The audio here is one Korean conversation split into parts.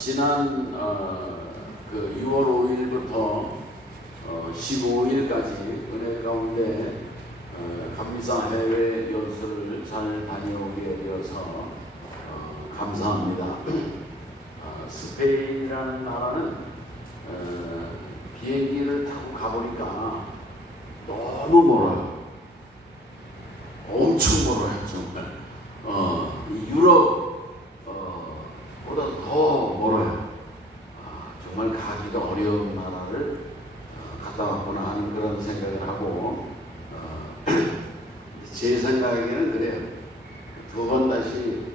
지난 6월 5일부터 15일까지 은혜 가운데 감사 해외 연수를 잘 다녀오게 되어서 감사합니다. 스페인이라는 나라는 비행기를 타고 가보니까 너무 멀어요. 엄청 멀어요, 정말. 유럽 보다 더 멀어요. 정말 가기가 어려운 나라를 갔다 왔구나 하는 그런 생각을 하고 제 생각에는 그래요. 두 번 다시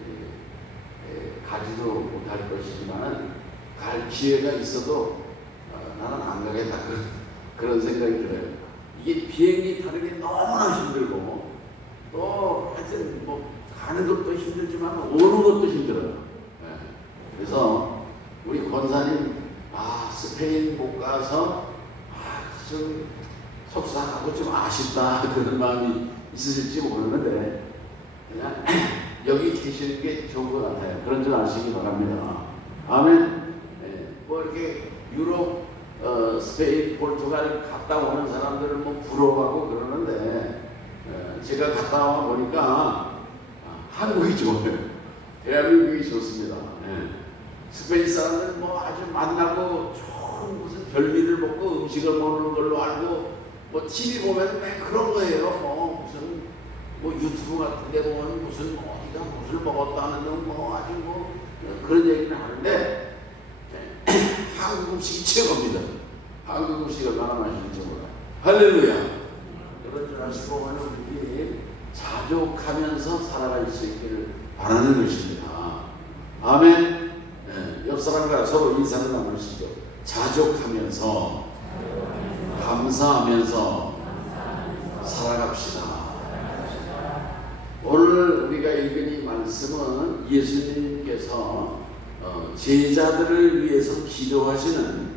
가지도 못할 것이지만 갈 기회가 있어도 나는 안 가겠다 그런 생각이 들어요. 이게 비행기 타는 게 너무나 힘들고 또 하여튼 뭐 가는 것도 힘들지만 오는 것도 힘들어요. 그래서 우리 권사님 스페인 못 가서 좀 속상하고 좀 아쉽다 그런 마음이 있으실지 모르는데 그냥 여기 계시는 게 좋은 것 같아요. 그런 줄 아시기 바랍니다. 아멘. 뭐 이렇게 유럽, 스페인, 포르투갈 갔다 오는 사람들을 뭐 부러워하고 그러는데 제가 갔다 와 보니까 한국이 좋아요. 대한민국이 좋습니다. 스페인 사람들 뭐 아주 만나고 좋은 무슨 별미를 먹고 음식을 먹는 걸로 알고 뭐 TV 보면 그런 거예요. 뭐 무슨 뭐 유튜브 같은 데 보면 무슨 어디가 무엇을 먹었다는 뭐 아주 뭐 그런 얘기는 하는데 한국 음식이 최고입니다. 한국 음식이 얼마나 맛있는지 몰라요. 할렐루야. 그런 줄 아시고 우리 자족하면서 살아갈 수 있기를 바라는 것입니다. 아멘. 옆 사람과 서로 인사를 나누시죠. 자족하면서 감사하면서 살아갑시다. 오늘 우리가 읽은 이 말씀은 예수님께서 제자들을 위해서 기도하시는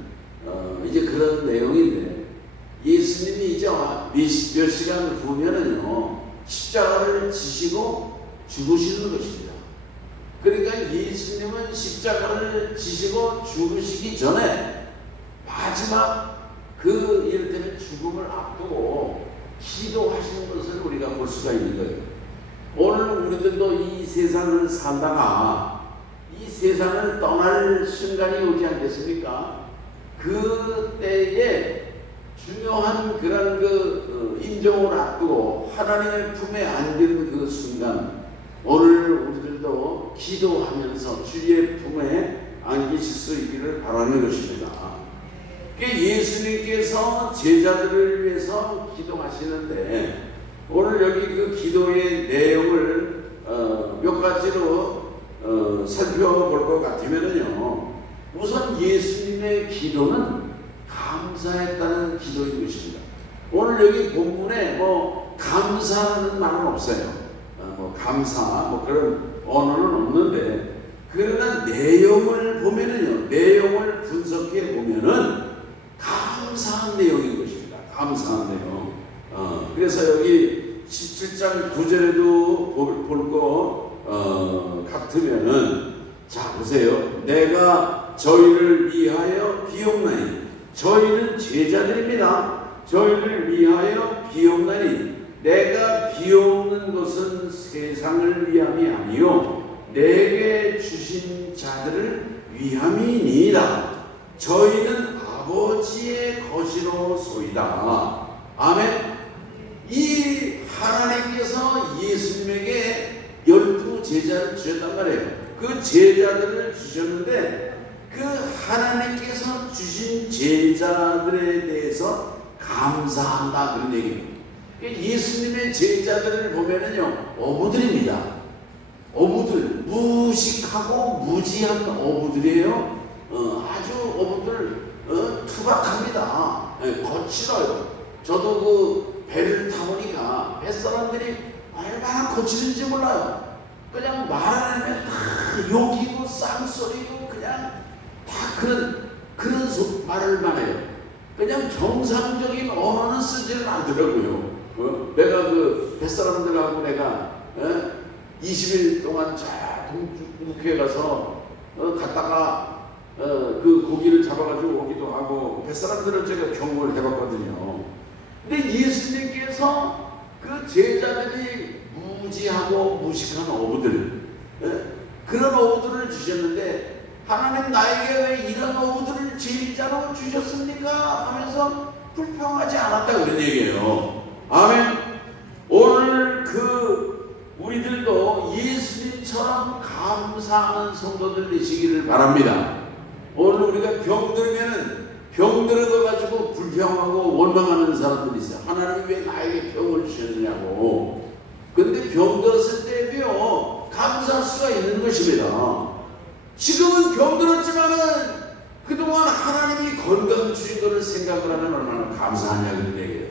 이제 그런 내용인데, 예수님이 이제 몇 시간 후면은요 십자가를 지시고 죽으시는 것입니다. 그러니까 예수님은 십자가를 지시고 죽으시기 전에 마지막 그 이를테면 죽음을 앞두고 기도하시는 것을 우리가 볼 수가 있는 거예요. 오늘 우리들도 이 세상을 살다가 이 세상을 떠날 순간이 오지 않겠습니까? 그때에 중요한 그런 임종을 앞두고 하나님의 품에 안기는 그 순간, 오늘 우리들도 기도하면서 주의 품에 안기실 수 있기를 바라는 것입니다. 예수님께서 제자들을 위해서 기도하시는데, 오늘 여기 그 기도의 내용을 몇 가지로 살펴볼 것 같으면요, 우선 예수님의 기도는 감사했다는 기도인 것입니다. 오늘 여기 본문에 뭐 감사하는 말은 없어요. 감사 그런 언어는 없는데, 그러나 내용을 보면은요, 내용을 분석해 보면은 감사한 내용인 것입니다. 감사한 내용. 그래서 여기 17장 9절에도 볼 것 같으면은, 자 보세요. 내가 저희를 위하여 비옵나니, 저희는 제자들입니다. 저희를 위하여 비옵나니, 내가 비옵는 것은 세상을 위함이 아니요 내게 주신 자들을 위함이니이다. 저희는 아버지의 것이로소이다. 아멘. 이 하나님께서 예수님에게 12 제자를 주셨단 말이에요. 그 제자들을 주셨는데, 그 하나님께서 주신 제자들에 대해서 감사한다 그런 얘기입니다. 예수님의 제자들을 보면은요, 어부들입니다. 어부들, 무식하고 무지한 어부들이에요. 아주 어부들 투박합니다. 거칠어요. 저도 그 배를 타보니까 뱃사람들이 얼마나 거칠은지 몰라요. 그냥 말을 하면 욕이고 쌍소리고 그냥 다 그런 말을만 해요. 그냥 정상적인 언어는 쓰지는 않더라고요. 내가 그 뱃사람들하고 내가 20일 동안 자 동북에 가서 갔다가 고기를 잡아가지고 오기도 하고 뱃사람들은 제가 경험을 해봤거든요. 근데 예수님께서 그 제자들이 무지하고 무식한 어부들, 그런 어부들을 주셨는데 하나님 나에게 왜 이런 어부들을 제자로 주셨습니까? 하면서 불평하지 않았다 그런 얘기예요. 아멘. 오늘 우리들도 예수님처럼 감사하는 성도들 되시기를 바랍니다. 오늘 우리가 병들어 가지고 불평하고 원망하는 사람들이 있어요. 하나님이 왜 나에게 병을 주셨느냐고. 근데 병들었을 때도요 감사할 수가 있는 것입니다. 지금은 병들었지만은 그동안 하나님이 건강 주신 것을 생각을 하면 얼마나 감사하냐 그런 얘기예요.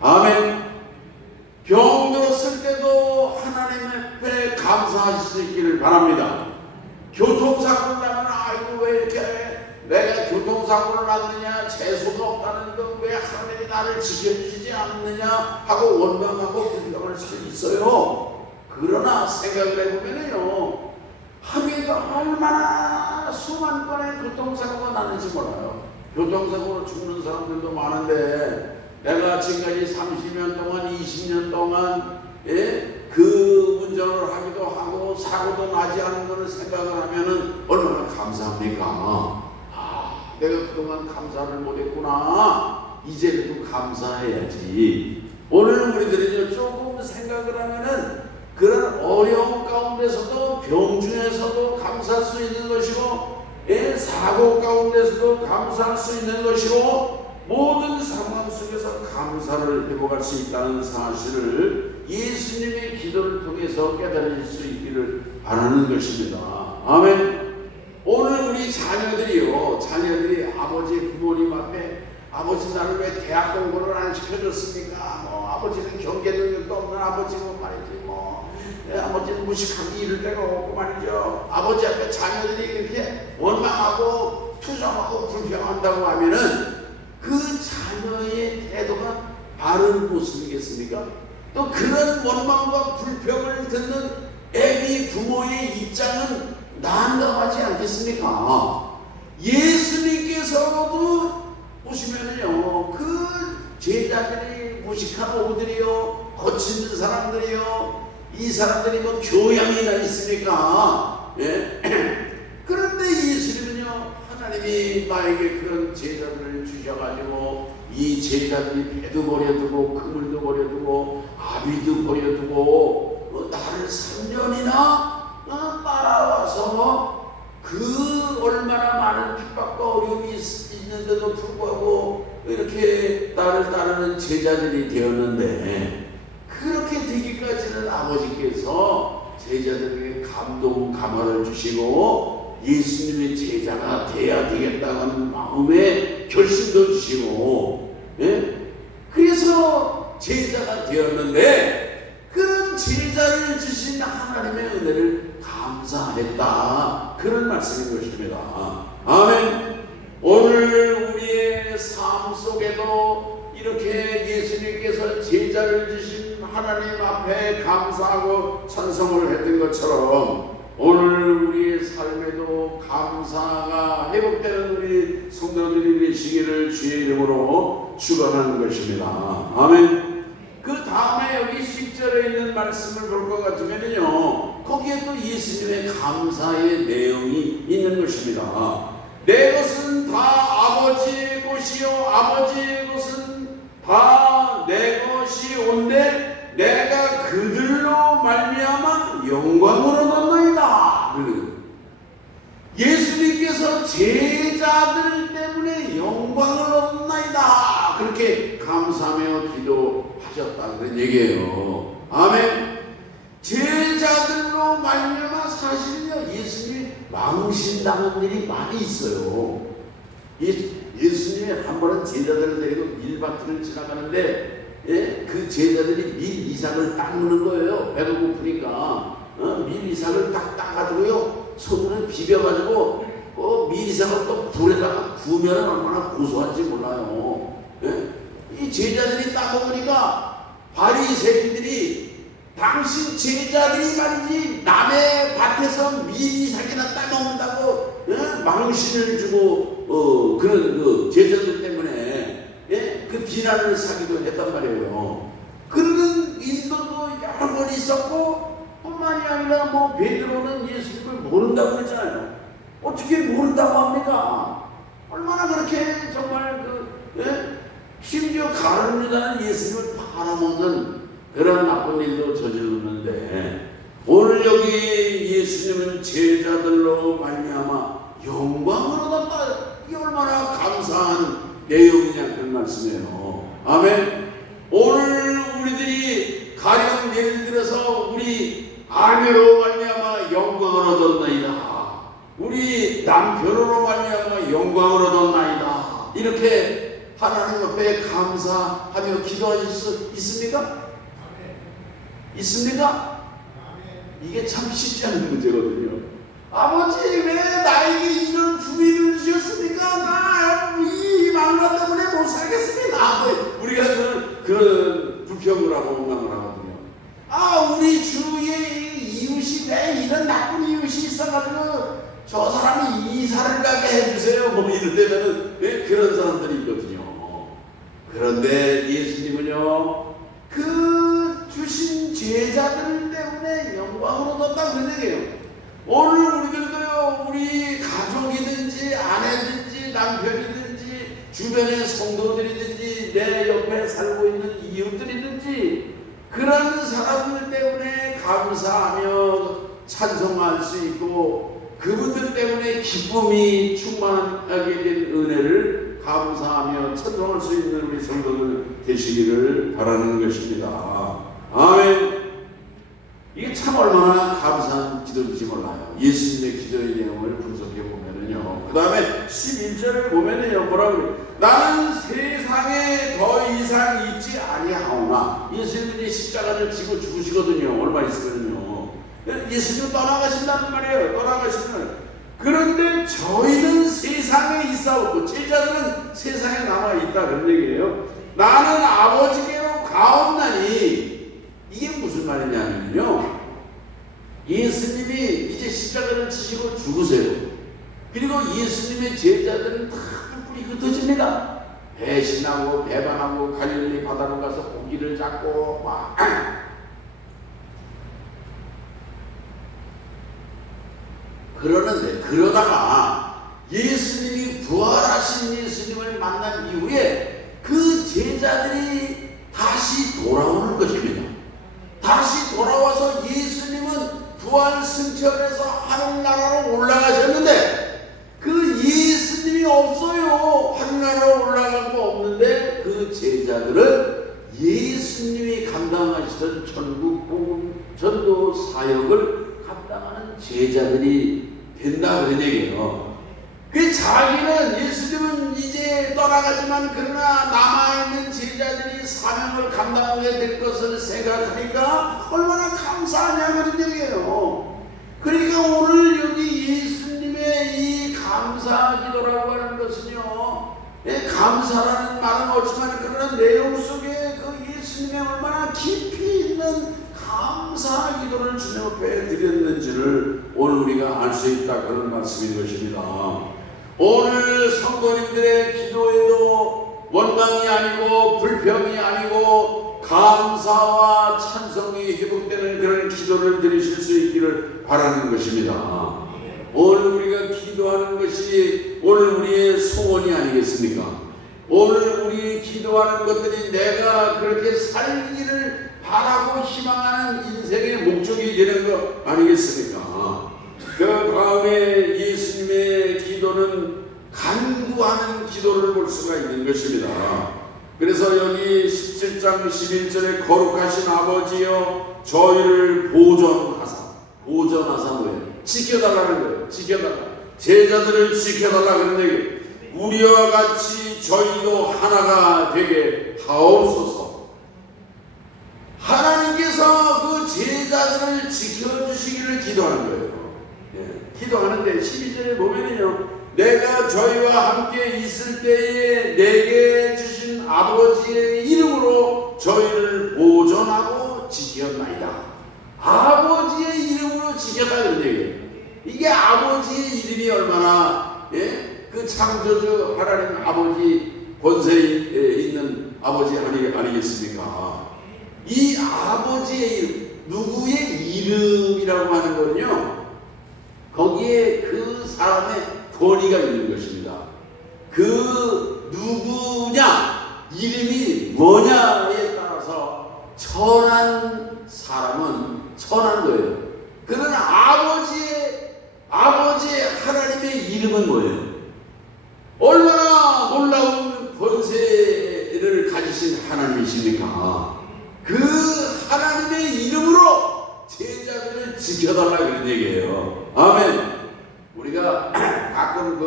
아멘. 병들었을 때도 하나님 앞에 감사하실 수 있기를 바랍니다. 교통사고를 나면 아이고 왜 이렇게 내가 교통사고를 났느냐, 재수가 없다는 건 왜 하나님이 나를 지켜주시지 않았느냐 하고 원망하고 불평할 수 있어요. 그러나 생각을 해보면요 하루에도 얼마나 수만 건의 교통사고가 나는지 몰라요. 교통사고로 죽는 사람들도 많은데 내가 지금까지 30년 동안 20년 동안 그 운전을 하기도 하고 사고도 나지 않은 것을 생각을 하면은 얼마나 감사합니까? 내가 그동안 감사를 못했구나. 이제라도 감사해야지. 오늘 우리들이 조금 생각을 하면은 그런 어려운 가운데서도 병 중에서도 감사할 수 있는 것이고 사고 가운데서도 감사할 수 있는 것이고 모든 상황 속에서 감사를 회복할 수 있다는 사실을 예수님의 기도를 통해서 깨달을 수 있기를 바라는 것입니다. 아멘. 오늘 우리 자녀들이 아버지 부모님 앞에 아버지 나를 왜 대학 공부를 안 시켜줬습니까? 아버지는 경계 능력도 없는 아버지고 말이지 아버지는 무식하기 이를 데가 없고 말이죠. 아버지 앞에 자녀들이 이렇게 원망하고 투정하고 불평한다고 하면은 그 자녀의 태도가 바른 모습이겠습니까? 또 그런 원망과 불평을 듣는 애비 부모의 입장은 난감하지 않겠습니까? 예수님께서도 보시면은요 그 제자들이 무식한 어부들이요 거친 사람들이요 이 사람들이 뭐 교양이나 있습니까? 그런데 예수님은요 하나님이 나에게 그런 제자들을 주셔가지고 이 제자들이 배도 버려두고 그물도 버려두고 아비도 버려두고 나를 3년이나 따라와서 그 얼마나 많은 핍박과 어려움이 있는데도 불구하고 이렇게 나를 따르는 제자들이 되었는데 그렇게 되기까지는 아버지께서 제자들에게 감화를 주시고 예수님의 제자가 돼야 되겠다는 마음의 결심도 주시고 그래서 제자가 되었는데 그런 제자를 주신 하나님의 은혜를 감사했다 그런 말씀인 것입니다. 아멘. 오늘 우리의 삶 속에도 이렇게 예수님께서 제자를 주신 하나님 앞에 감사하고 찬송을 했던 것처럼 오늘 우리의 삶에도 감사가 회복되는 우리 성도들이 되시기를 주의 이름으로 축원하는 것입니다. 아멘. 그 다음에 여기 10절에 있는 말씀을 볼 것 같으면요 거기에 또 예수님의 감사의 내용이 있는 것입니다. 내 것은 다 아버지의 것이요 아버지의 것은 다 내 것이 온데 내가 그들로 말미암아 영광을 얻었나이다. 예수님께서 제자들 때문에 영광을 얻었나이다 그렇게 감사하며 기도하셨다 그런 얘기예요. 아멘. 제자들로 말미암아 사실은요 예수님이 망신당한 일이 많이 있어요. 예수님이 한 번은 제자들을 데리고 밀밭을 지나가는데 그 제자들이 밀 이삭을 닦는 거예요. 배가 고프니까 밀 이삭을 딱 따가지고요 손으로 비벼가지고 밀 이삭을 또 불에다가 구우면 얼마나 고소한지 몰라요. 이 제자들이 따먹으니까 바리새인들이 당신 제자들이 말이지 남의 밭에서 밀 이삭이나 따먹는다고 망신을 주고 그런 그 제자들 때문에 그 비난을 사기도 했단 말이에요. 그런 일들도 여러 번 있었고, 뿐만이 아니라 뭐 베드로는 예수님을 모른다고 했잖아요. 어떻게 모른다고 합니까? 얼마나 그렇게 정말 심지어 가룟유다는 예수님을 팔아먹는 그런 나쁜 일도 저질렀는데, 오늘 여기 예수님은 제자들로 말미암아 영광을 얻었다. 이게 얼마나 감사한 내용이냐 그런 말씀이에요. 아멘. 오늘 우리들이 가령 예를 들어서 우리 아내로 말미암아 영광을 얻었나이다. 우리 남편으로 말미암아 영광을 얻었나이다. 이렇게 하나님 앞에 감사하며 기도하실 수 있습니까? 있습니까? 이게 참 쉽지 않은 문제거든요. 아버지, 왜 나에게 이런 부위를 주셨습니까? 나 이 망라 때문에 못 살겠습니다. 우리가 그런 불평을 하고 원망을 하거든요. 우리 주위에 이웃이 왜 이런 나쁜 이웃이 있어가지고 저 사람이 이사를 가게 해주세요. 뭐 이럴 때는 그런 사람들이 있거든요. 그런데 예수님은요, 그 주신 제자들 때문에 영광을 얻었다 그런 얘기예요. 오늘 우리들도요, 우리 가족이든지 아내든지 남편이든지 주변의 성도들이든지 내 옆에 살고 있는 이웃들이든지 그런 사람들 때문에 감사하며 찬송할 수 있고, 그분들 때문에 기쁨이 충만하게 된 은혜를 감사하며 찬송할 수 있는 우리 성도들 되시기를 바라는 것입니다. 아멘. 이게 참 얼마나 감사한 기도인지 몰라요. 예수님의 기도의 내용을 분석해 보면은요, 그 다음에 11절을 보면은요, 뭐라고 그래요? 나는 세상에 더 이상 있지 아니하오나. 예수님이 십자가를 지고 죽으시거든요. 얼마 있으면요. 예수님 떠나가신다는 말이에요. 떠나가시면. 그런데 저희는 세상에 있사오고 제자들은 세상에 남아있다 그런 얘기예요. 나는 아버지께로 가옵나니. 이게 무슨 말이냐면요, 예수님이 이제 십자가를 치시고 죽으세요. 그리고 예수님의 제자들은 다 뿔뿔이 흩어집니다. 배신하고 배반하고 갈릴리 바다로 가서 고기를 잡고 막 그러는데, 그러다가 예수님이 부활하신 예수님을 만난 이후에 그 제자들이 다시 돌아오는 것입니다. 다시 돌아와서 예수님은 부활 승천해서 하늘나라로 올라가셨는데 그 예수님이 없어요. 하늘나라로 올라간 거 없는데 그 제자들은 예수님이 감당하시던 천국 복음 전도 사역을 감당하는 제자들이 된다 그런 얘기예요. 그 자기는 예수님은 이제 떠나가지만 그러나 남아있는 제자들이 사명을 감당하게 될 것을 생각하니까 얼마나 감사하냐 그런 얘기예요. 그러니까 오늘 여기 예수님의 이 감사 기도라고 하는 것은요, 감사라는 말은 없지만 그러나 내용 속에 그 예수님의 얼마나 깊이 있는 감사 기도를 주님 앞에 드렸는지를 오늘 우리가 알 수 있다 그런 말씀인 것입니다. 오늘 성도님들의 기도에도 원망이 아니고 불평이 아니고 감사와 찬송이 회복되는 그런 기도를 드리실 수 있기를 바라는 것입니다. 오늘 우리가 기도하는 것이 오늘 우리의 소원이 아니겠습니까? 오늘 우리 기도하는 것들이 내가 그렇게 살기를 바라고 희망하는 인생의 목적이 되는 것 아니겠습니까? 그 다음에 예수님의 기도는 간구하는 기도를 볼 수가 있는 것입니다. 그래서 여기 17장 11절에 거룩하신 아버지여 저희를 보존하사. 보존하사 뭐예요? 지켜달라는 거예요. 지켜달라. 제자들을 지켜달라 그런 얘기예요. 우리와 같이 저희도 하나가 되게 하옵소서. 하나님께서 그 제자들을 지켜주시기를 기도하는 거예요. 기도하는데 12절에 보면요, 내가 저희와 함께 있을 때에 내게 주신 아버지의 이름으로 저희를 보존하고 지켰나이다. 아버지의 이름으로 지켰다 그런 얘기예요. 이게 아버지의 이름이 얼마나 그 창조주 하나님 아버지 권세에 있는 아버지 아니겠습니까? 이 아버지의 이름, 누구의 이름이라고 하는 거는요, 거기에 그 사람의 권위가 있는 것입니다. 그 누구냐, 이름이 뭐냐에 따라서 천한 사람은 천한 거예요. 그러나 아버지의 하나님의 이름은 뭐예요? 얼마나 놀라운 권세를 가지신 하나님이십니까? 그 하나님의 이름으로 제자들을 지켜달라 그런 얘기예요. 아멘. 우리가 가끔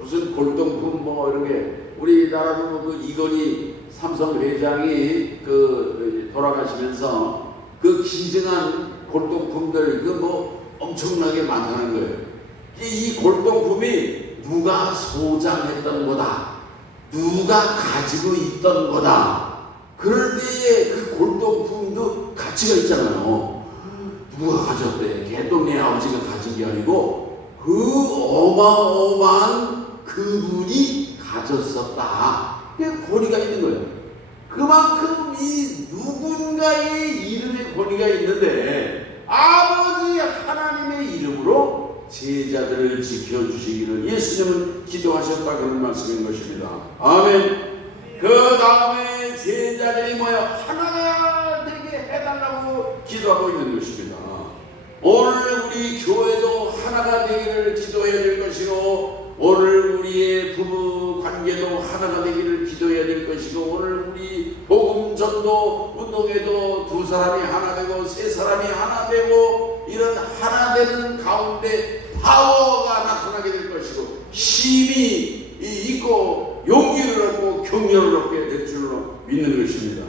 무슨 골동품 이런 게, 우리나라도 그 이건희 삼성 회장이 돌아가시면서 그 기증한 골동품들 엄청나게 많다는 거예요. 이 골동품이 누가 소장했던 거다, 누가 가지고 있던 거다. 그럴 때에 그 골동품도 가치가 있잖아요. 누가 가졌대? 개똥네 아버지가 가진 게 아니고 그 어마어마한 그분이 가졌었다. 그게 권위가 있는 거예요. 그만큼 이 누군가의 이름에 권위가 있는데, 아버지 하나님의 이름으로 제자들을 지켜주시기를 예수님은 기도하셨다, 그런 말씀인 것입니다. 아멘. 그 다음에 제자들이 하나가 되게 해달라고 기도하고 있는 것입니다. 오늘 우리 교회도 하나가 되기를 기도해야 될 것이고, 오늘 우리의 부부 관계도 하나가 되기를 기도해야 될 것이고, 오늘 우리 복음 전도 운동에도 두 사람이 하나 되고 세 사람이 하나 되고, 이런 하나 되는 가운데 파워가 나타나게 될 것이고, 힘이 있고 용기를 얻고 격려를 얻게 될 줄로 믿는 것입니다.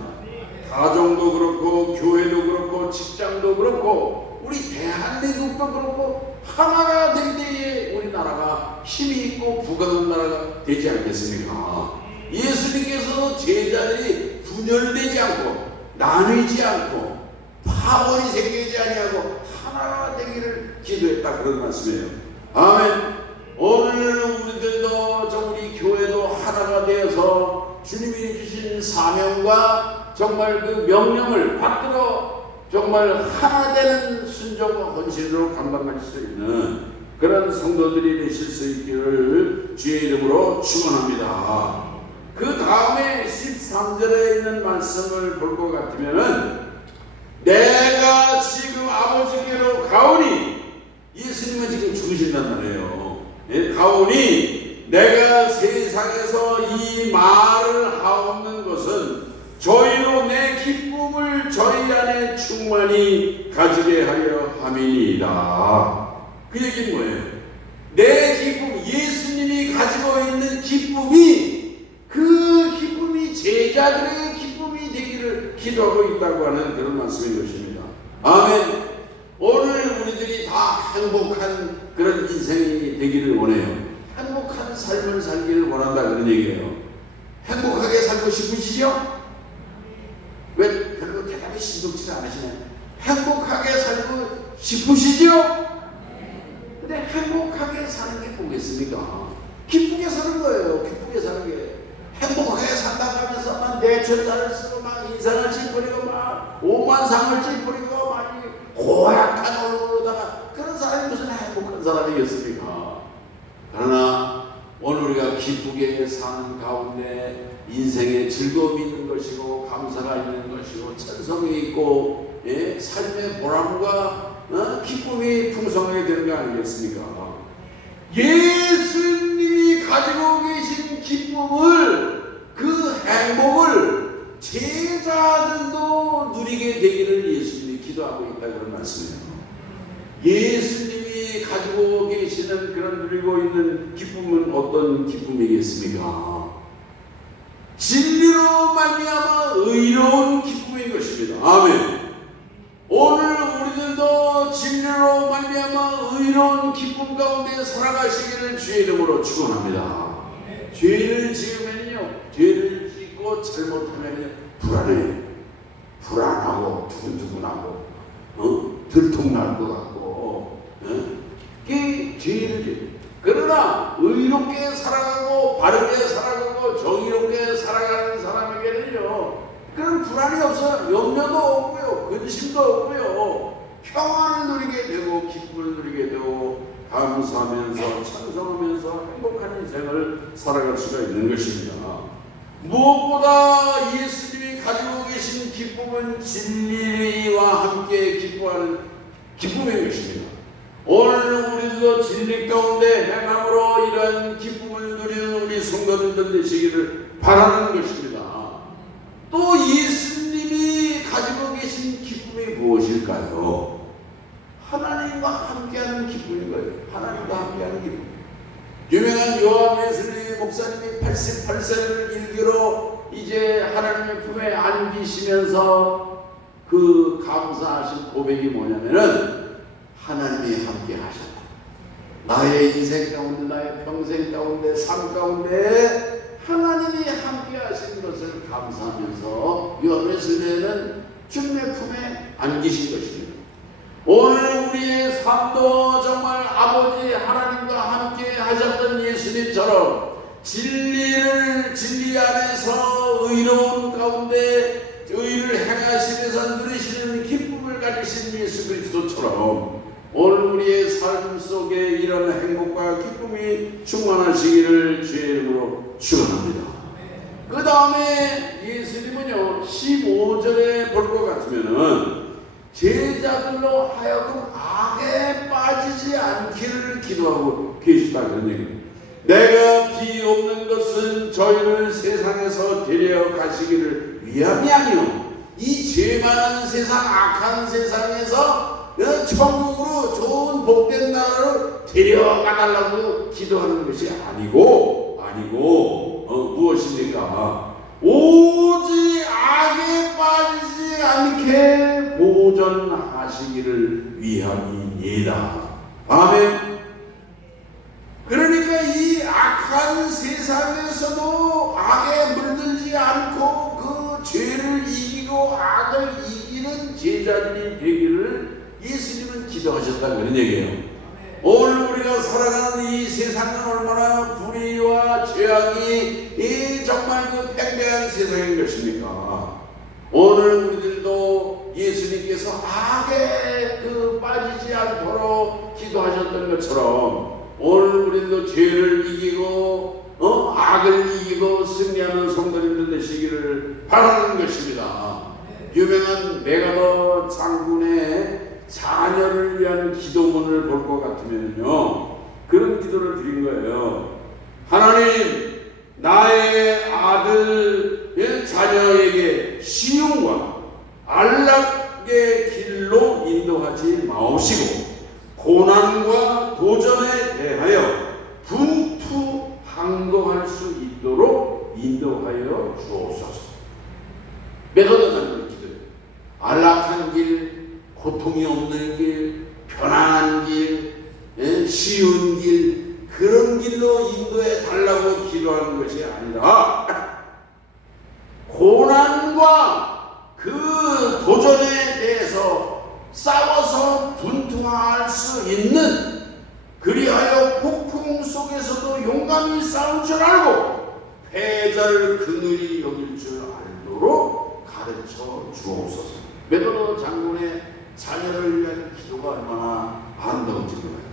가정도 그렇고 교회도 그렇고 직장도 그렇고 우리 대한민국도 그렇고 하나가 될 때에 우리나라가 힘이 있고 부강한 나라가 되지 않겠습니까? 예수님께서도 제자들이 분열되지 않고 나뉘지 않고 파벌이 생기지 아니하고 하나가 되기를 기도했다, 그런 말씀이에요. 아멘. 오늘 우리들도 우리 교회도 하나가 되어서 주님이 주신 사명과 정말 그 명령을 받들어 정말 하나 되는 순종과 헌신으로 감당할 수 있는 그런 성도들이 되실 수 있기를 주의 이름으로 축원합니다. 그 다음에 13절에 있는 말씀을 볼 것 같으면은, 내가 지금 아버지께로 가오니, 예수님은 지금 죽으신단 말이에요. 가오니 내가 세상에서 이 말을 하옵는 것은 저희로 내 기쁨을 저희 안에 충만히 가지게 하려 함이니이다. 그 얘기는 뭐예요? 내 기쁨, 예수님이 가지고 있는 기쁨이, 그 기쁨이 제자들의 기쁨이 되기를 기도하고 있다고 하는 그런 말씀인 것입니다. 아멘. 오늘 우리들이 다 행복한 그런 인생이 되기를 원해요. 행복한 삶을 살기를 원한다, 그런 얘기예요. 행복하게 살고 싶으시죠? 왜 별로 대답이 신속치 않으시나요? 행복하게 살고 싶으시죠? 근데 행복하게 사는 게 뭐겠습니까? 기쁘게 사는 거예요. 기쁘게 사는 게. 행복하게 산다고 하면서 막 내천자를 쓰고 막 인상을 찌푸리고 막 오만상을 찌푸리고 막 고약한 얼굴로다가, 그런 사람이 무슨 행복한 사람이겠습니까? 그러나 오늘 우리가 기쁘게 사는 가운데 인생에 즐거움이 있는 것이고 감사가 있는 것이고 찬성이 있고 삶의 보람과 기쁨이 풍성하게 되는 거 아니겠습니까? 예수님이 가지고 계신 기쁨을, 그 행복을 제자들도 누리게 되기를 예수님이 기도하고 있다, 그런 말씀이에요. 예수님이 가지고 계시는 그런 누리고 있는 기쁨은 어떤 기쁨이겠습니까? 진리로 말미암아 의로운 기쁨인 것입니다. 아멘. 오늘 우리들도 진리로 말미암아 의로운 기쁨 가운데 살아가시기를 주의 이름으로 축원합니다. 죄를 지으면요, 죄를 짓고 잘못하면 불안해요. 불안하고 두근두근하고 들통날 것 같고, 그러나 의롭게 살아가고 바르게 살아가고 정의롭게 살아가는 사람에게는요, 그런 불안이 없어요. 염려도 없고요, 근심도 없고요, 평안을 누리게 되고 기쁨을 누리게 되고 감사하면서 찬송하면서 행복한 인생을 살아갈 수가 있는 것입니다. 무엇보다 예수님이 가지고 계신 기쁨은 진리와 함께 기뻐하는 기쁨인 것입니다. 오늘 우리도 진리 가운데 행함으로 이러한 기쁨을 누리는 우리 성도님들 되시기를 바라는 것입니다. 또 예수님이 가지고 계신 기쁨이 무엇일까요? 하나님과 함께하는 기쁨인 거예요. 하나님과 함께하는 기쁨. 유명한 요한 웨슬리 목사님이 88세를 일기로 이제 하나님의 품에 안기시면서 그 감사하신 고백이 뭐냐면은, 하나님이 함께 하셨다. 나의 인생 가운데, 나의 평생 가운데, 삶 가운데 하나님이 함께 하신 것을 감사하면서 요한 웨슬리는 주님의 품에 안기신 것입니다. 오늘 우리의 삶도 정말 아버지 하나님과 함께 하셨던 예수님처럼 진리 안에서 의로운 가운데 의를 행하시면서 누리시는 기쁨을 가지신 예수 그리스도처럼 오늘 우리의 삶 속에 이런 행복과 기쁨이 충만하시기를 주의 이름으로 축원합니다. 그 다음에 예수님은요, 15절에 볼 것 같으면은 제자들로 하여금 악에 빠지지 않기를 기도하고 계시다 그런 얘기입니다. 내가 비 없는 것은 저희를 세상에서 데려가시기를 위함이 아니요, 이 죄 많은 세상, 악한 세상에서 천국으로 좋은 복된 나라로 데려가달라고 기도하는 것이 아니고 무엇입니까? 오직 악에 빠지지 않게 보존하시기를 위함이니이다. 아멘. 그러니까 이 악한 세상에서도 악에 물들지 않고 그 죄를 이기고 악을 이기는 제자들이 되기를 예수님은 기도하셨다는 그런 얘기예요. 오늘 우리가 살아가는 이 세상은 얼마나 불의와 죄악이 정말 그 팽배한 세상인 것입니까? 오늘 우리들도 예수님께서 악에 빠지지 않도록 기도하셨던 것처럼 오늘 우리도 죄를 이기고 악을 이기고 승리하는 성도님들 되시기를 바라는 것입니다. 유명한 메가더 장군의 자녀를 위한 기도문을 볼 것 같으면요, 그런 기도를 드린 거예요. 하나님, 나의 아들 자녀에게 시험과 안락의 길로 인도하지 마옵시고 고난과 도전에 대하여 분투항거할 수 있도록 인도하여 주옵소서. 메가더 장군의 기도예요. 안락한 길, 고통이 없는 길, 편안한 길, 쉬운 길, 그런 길로 인도해 달라고 기도하는 것이 아니라 고난과 그 도전에 대해서 싸워서 분투할 수 있는, 그리하여 폭풍 속에서도 용감히 싸울 줄 알고 패자를 그늘이 여길 줄 알도록 가르쳐 주옵소서. 메가더 장군의 자녀를 위한 기도가 얼마나 아름다운지 몰라요.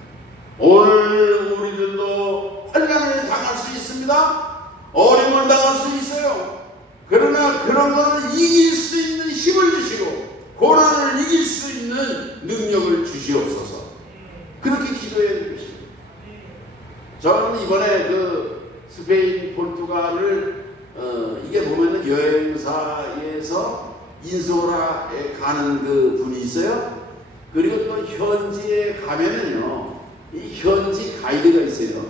오늘 우리들도 환난을 당할 수 있습니다. 어려움을 당할 수 있어요. 그러나 그런 것을 이길 수 있는 힘을 주시고 고난을 이길 수 있는 능력을 주시옵소서. 그렇게 기도해야 되는 것입니다. 저는 이번에 스페인, 포르투갈을 이게 보면은 여행사에서 인소라에 가는 그 분이 있어요. 그리고 또 현지에 가면은요, 이 현지 가이드가 있어요.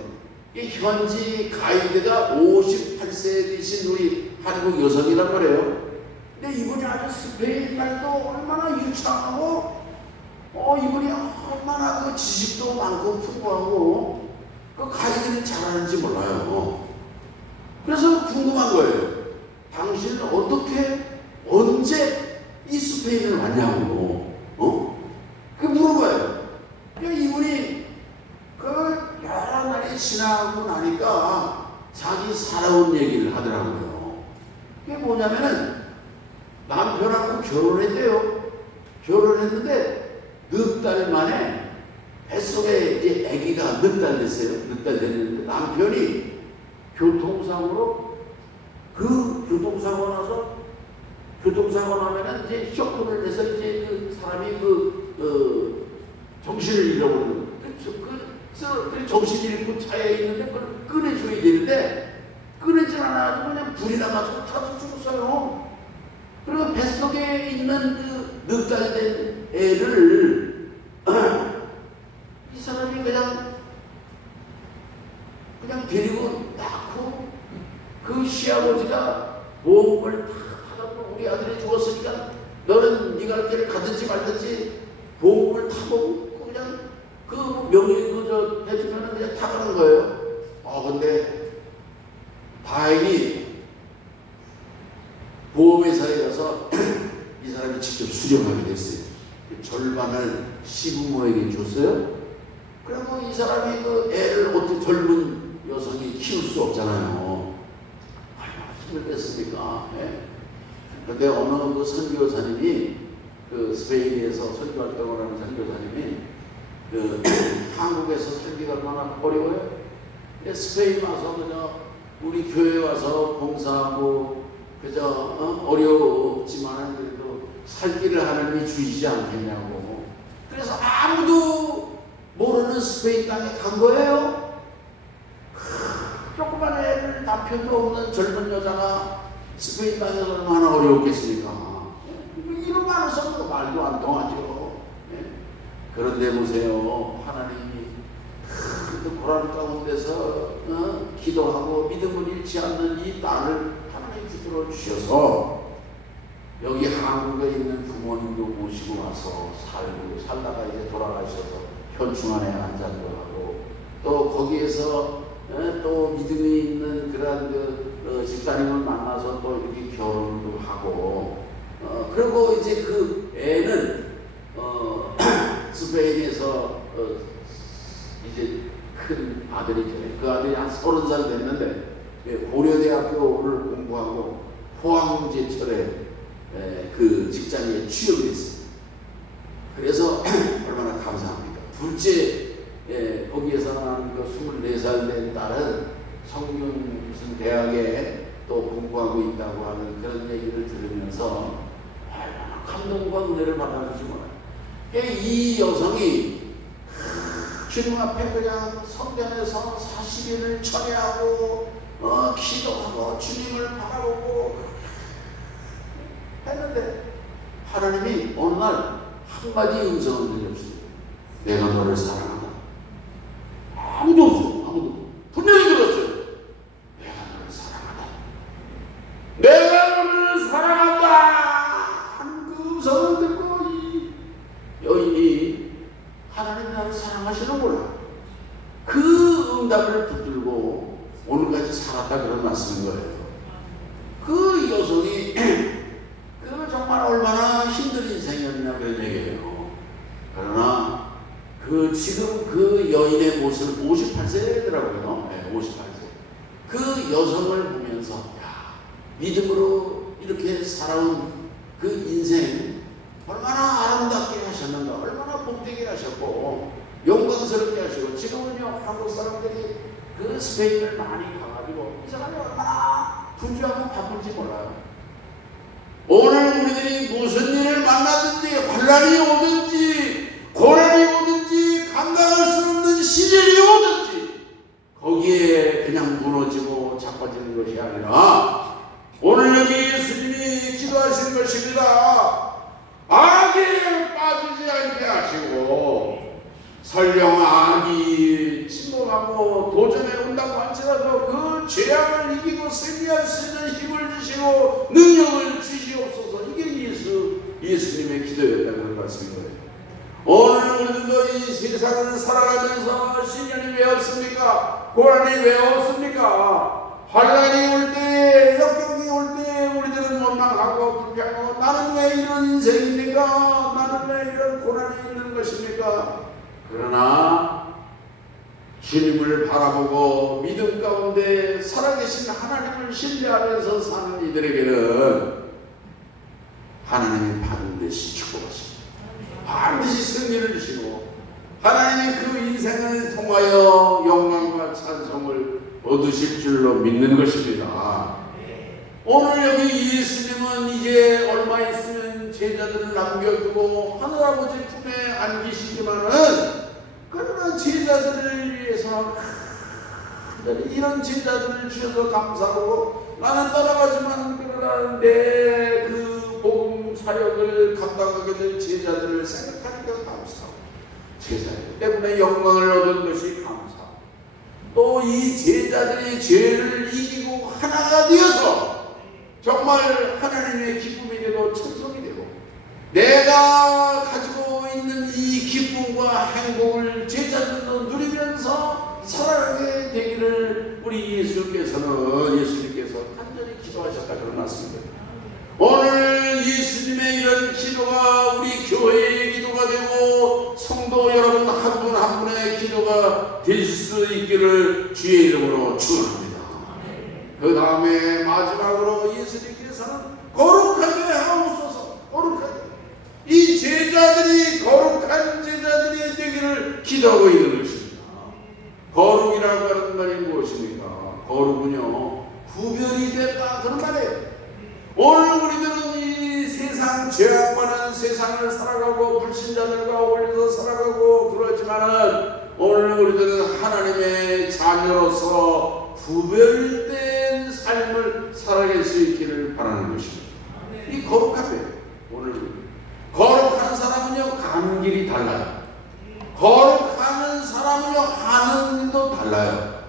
이 현지 가이드가 58세 되신 우리 한국 여성이란 말이에요. 근데 이분이 아주 스페인 말도 얼마나 유창하고, 이분이 얼마나 그 지식도 많고 풍부하고, 그 가이드는 잘하는지 몰라요. 그래서 궁금한 거예요. 당신은 어떻게, 언제 이 스페인을 왔냐고, 그 물어봐요. 이분이 여러 나라의 자기 살아온 얘기를 하더라고요. 그게 뭐냐면은 남편하고 결혼했대요. 결혼했는데 넉 달 만에 뱃속에 이제 아기가 넉 달 됐어요. 넉 달 됐는데 남편이 교통사고로 교통사고 나서 교통사고 나면은 이제 쇼크를 내서 이제 그 사람이 정신을 잃어버리는 그 정신을 잃고 차에 있는데 그걸 꺼내줘야 되는데 꺼내질 않아가지고 그냥 불이 나가지고 타서 죽었어요. 그리고 뱃속에 있는 그 넉 달 된 애를 이 사람이 그냥 데리고 낳고 그 시아버지가 보험을 다 받아서 우리 아들이 죽었으니까 너는 네가 할 길을 가든지 말든지 보험을 다 먹고 그냥 그 명의 그저 해주면은 그냥 타가는 거예요. 근데 다행히 보험회사에 가서 이 사람이 직접 수령하게 됐어요. 절반을 시부모에게 줬어요. 그리고 이 사람이 그 애를 어떻게 젊은 여성이 키울 수 없잖아요. 얼마나 힘을 뺐습니까? 그런데 어느 그 선교사님이 그 스페인에서 선교 활동을 하는 선교사님이 그 한국에서 살기가 얼마나 어려워요. 스페인 와서 그저 우리 교회 와서 봉사하고 그저 어렵지만 그래도 살 길을 하나님이 주시지 않겠냐고. 그래서 아무도 모르는 스페인 땅에 간 거예요. 조그만 애를 남편도 없는 젊은 여자가 스페인 땅에서 얼마나 어려웠겠습니까? 이런 말을 써도 말도 안 통하죠. 그런데 보세요. 하나님이 그 고난 가운데서 기도하고 믿음을 잃지 않는 이 딸을 하나님 붙들어 주셔서 여기 한국에 있는 부모님도 모시고 와서 살다가 이제 돌아가셔서 현충원에 안장도 하고 또 거기에서 또 믿음이 있는 그러한 집사님을 만나서 또 이렇게 결혼도 하고 그리고 이제 그 애는 스페인에서 이제 큰 아들이죠. 그 아들이 한 30살 됐는데 고려대학교를 공부하고 포항제철에 그 직장에 취업이 됐어요. 그래서 얼마나 감사합니까. 둘째 거기에서 난 그 24살 된 딸은 성균 무슨 대학에 또 공부하고 있다고 하는 그런 얘기를 들으면서 얼마나 감동과 은혜를 받았는지 몰라요. 이 여성이 주님 앞에 그냥 성전에서 40일을 철회하고 기도하고 주님을 바라보고 했는데 하나님이 어느 날 한마디 음성을 들려주세요. 내가 너를 사랑한다. 아무도 없어요. 아무도. 분명히 들었어요. 내가 너를 사랑한다. 내가 너를 사랑한다 하는 그 음성을 듣고 이 여인이 하나님 나를 사랑하시는구나. 그 응답을 붙들고 오늘까지 살았다 그런 말씀인 거예요. 그 여성이 그 정말 얼마나 힘든 인생이었냐 그런 얘기예요. 그러나 지금 그 여인의 모습 58세더라고요. 58세. 그 여성을 보면서 믿음으로 이렇게 살아온 그 인생 얼마나 아름답게 하셨는가, 얼마나 복되게 하셨고 영광스럽게 하시고 지금은요 한국 사람들이 그 스페인을 많이 가가지고 이 사람이 얼마나 분주하고 바쁜지 몰라요. 오늘 우리들이 무슨 일을 만나든지 환난이 오든지 고난이 오든지 감당할 수 없는 시련이 오든지 거기에 그냥 무너지고 자빠지는 것이 아니라 오늘 여기 예수님이 기도하신 것입니다. 악에 빠지지 않게 하시고 설령 악이 침범하고 도전해 온다고 할지라도 그 죄악을 이기고 승리할 수 있는 힘을 주시고 능력을 주시옵소서. 이게 예수님의 기도였다는 말씀인 거예요. 오늘 우리들도 이 세상을 살아가면서 시련이 왜 없습니까? 고난이 왜 없습니까? 환난이 올 때, 역경이 올 때 우리들은 원망하고 불평하고 나는 왜 이런 인생입니까? 나는 왜 이런 고난이 있는 것입니까? 그러나 주님을 바라보고 믿음 가운데 살아계신 하나님을 신뢰하면서 사는 이들에게는 하나님이 반드시 축복하십니다. 반드시 승리를 주시고 하나님이 그 인생을 통하여 영광과 찬송을 얻으실 줄로 믿는 것입니다. 오늘 여기 예수님은 이제 얼마 있으면 제자들을 남겨두고 하늘아버지 품에 안기시지만은 그러나 제자들을 위해서 이런 제자들을 주셔서 감사하고 나는 따라가지만 그러나 내 그 복음 사역을 감당하게 될 제자들을 생각하니까 감사하고 제자 때문에 영광을 얻은 것이 감사하고 또 이 제자들이 죄를 이기고 하나가 되어서 정말 하나님의 기쁨이 되고 천성이 되고 내가 가지고 있는 이 기쁨과 행복을 제자들도 누리면서 살아가게 되기를 우리 예수님께서 간절히 기도하셨다 그러났습니다. 오늘 예수님의 이런 기도가 우리 교회의 기도가 되고 성도 여러분 한 분 한 분의 기도가 될 수 있기를 주의 이름으로 축원합니다. 그 다음에 마지막으로 예수님께서는 거룩하게 하옵소서. 거룩하게. 이 제자들이 거룩한 제자들이 되기를 기도하고 있는 것입니다. 거룩이라고 하는 말이 무엇입니까? 거룩은요 구별이 됐다 그런 말이에요. 오늘 우리들은 이 세상 죄악 많은 세상을 살아가고 불신자들과 어울려서 살아가고 그러지만은 오늘 우리들은 하나님의 자녀로서 구별된 삶을 살아갈 수 있기를 바라는 것입니다. 이 거룩함이에요. 오늘 거룩한 사람은요 감길이 달라요. 거룩한 사람은요 하는 일도 달라요.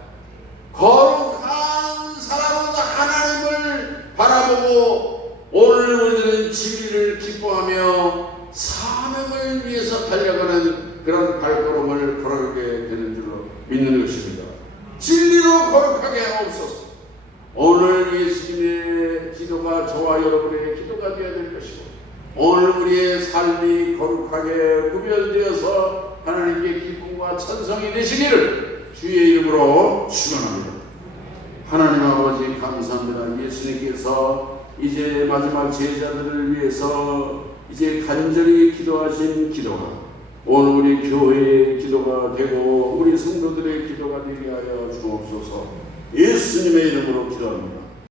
거룩한 사람은 하나님을 바라보고 오늘 우리들은 진리를 기뻐하며 사명을 위해서 달려가는 그런 발걸음을 걸어가게 되는 줄로 믿는 것입니다. 진리로 거룩하게 하옵소서. 오늘 예수님의 기도가 저와 여러분의 기도가 되어야 될 것이고 오늘 우리의 삶이 거룩하게 구별되어서 하나님께 기쁨과 천성이 되시기를 주의 이름으로 축원합니다. 하나님 아버지 감사합니다. 예수님께서 이제 마지막 제자들을 위해서 이제 간절히 기도하신 기도가 오늘 우리 교회의 기도가 되고 우리 성도들의 기도가 되게 하여 주옵소서. 예수님의 이름으로 기도합니다.